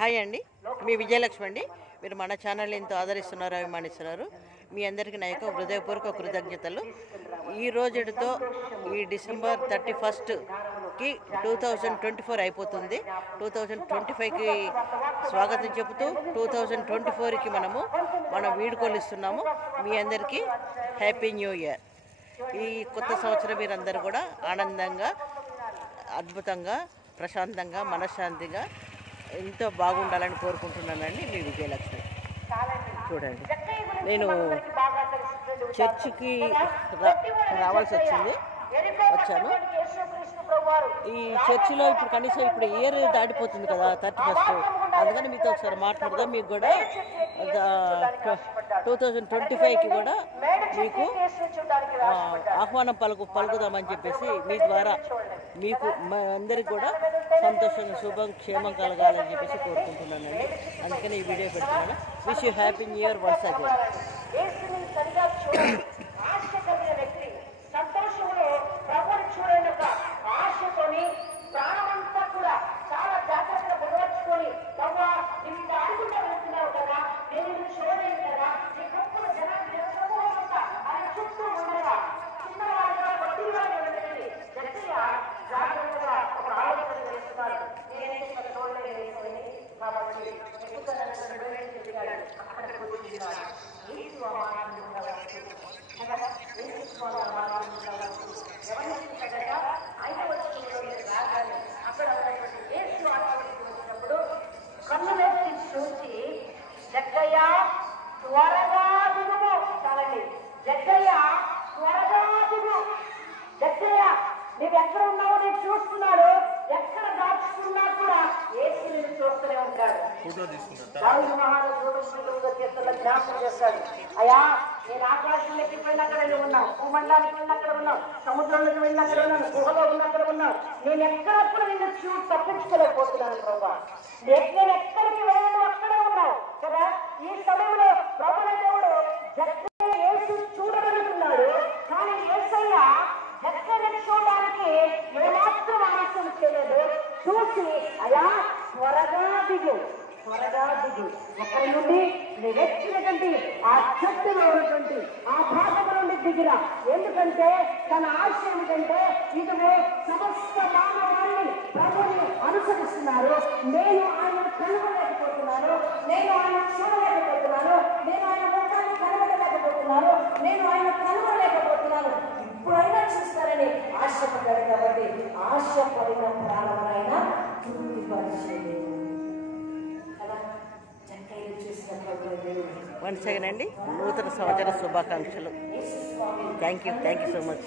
Hi అండి, మీ విజయలక్ష్మి అండి. మీరు మన ఛానల్ ఎంతో ఆదరిస్తున్నారు, అభిమానిస్తున్నారు. మీ అందరికీ నా యొక్క హృదయపూర్వక కృతజ్ఞతలు. ఈ రోజుతో ఈ డిసెంబర్ 31కి 2024 అయిపోతుంది. 2025కి స్వాగతం చెబుతూ 2024కి మనం వీడుకోలు ఇస్తున్నాము. మీ అందరికీ హ్యాపీ న్యూ ఇయర్. ఈ కొత్త సంవత్సరం మీరందరూ కూడా ఆనందంగా, అద్భుతంగా, ప్రశాంతంగా, మనశ్శాంతిగా ఎంతో బాగుండాలని కోరుకుంటున్నానండి. మీ విజయలక్ష్మి. చూడండి, నేను చర్చికి రావాల్సి వచ్చాను. ఈ చర్చిలో ఇప్పుడు కనీసం ఇయర్ దాటిపోతుంది కదా, 31st. అందుకని మీతో ఒకసారి మాట్లాడదాం. మీకు కూడా 2025కి కూడా మీకు ఆహ్వానం పలుకుదామని చెప్పేసి మీ ద్వారా మీకు అందరికి కూడా సంతోషంగా, శుభం, క్షేమం కలగాలని చెప్పేసి కోరుకుంటున్నానండి. అందుకని ఈ వీడియో పెడుతున్నాను. Wish you happy new year once again. చూసి జగ్గయ్య త్వరగా దిగుము. చాలండి. జగ్గయ్య త్వరగా దిగు. జగ్గయ్య నీవు ఎక్కడ ఉన్నావో నేను చూస్తున్నాడు. ఎక్కడ దాచుకున్నా కూడా ఏసీ నేను చూస్తూనే ఉంటాడు. దావీదు మహారాజు జ్ఞాపకం చేస్తాడు. అయ్యా, నేను ఆకాశంలోకి వెళ్ళినక్కడ ఉన్నావు, భూమండలానికి వెళ్ళినక్కడ ఉన్నావు, సముద్రంలోకి వెళ్ళినక్కడ ఉన్నాను, గుహలో ఉన్నక్కడ ఉన్నావు. నేను ఎక్కడప్పుడు నిన్ను తప్పించుకోలేకపోతున్నాను ప్రభా. నేను ఎక్కడికి వెళ్ళను అక్కడే ఉన్నావు కదా. ఈ సమయంలో ప్రభుల దేవుడు జగ్గయ్య యేసు చూడగలుగుతున్నాడు. కానీ యేసయ్య జగ్గయ్యను చూడడానికి ఏమాత్రం ఆలస్యం చేయలేదు. చూసి అయ్యా త్వరగా దిగు, త్వరగా దిగు. ఎక్కడి నుండి వ్యక్తినటువంటి ఆ చెట్టులో ఉన్నటువంటి ఆ భాగం నుండి దిగిరా. ఎందుకంటే తన ఆశ ఏమిటంటే ఇదిగో సమస్త మానవాన్ని ప్రభుని అనుసరిస్తున్నారు. నేను ఆయన కనుగొనలేకపోతున్నాను, నేను ఆయన చూడలేకపోతున్నాను, నేను ఆయన ముఖాన్ని కనుగొనలేకపోతున్నాను, నేను ఆయన కనుగొనలేకపోతున్నాను. ఇప్పుడైనా చూస్తారని ఆశపడ్డాడు. కాబట్టి ఆశపడిన ప్రాణమైన తృప్తిపరిచేది. వన్స్ అగైన్ అండి, నూతన సంవత్సర శుభాకాంక్షలు. Thank you so much.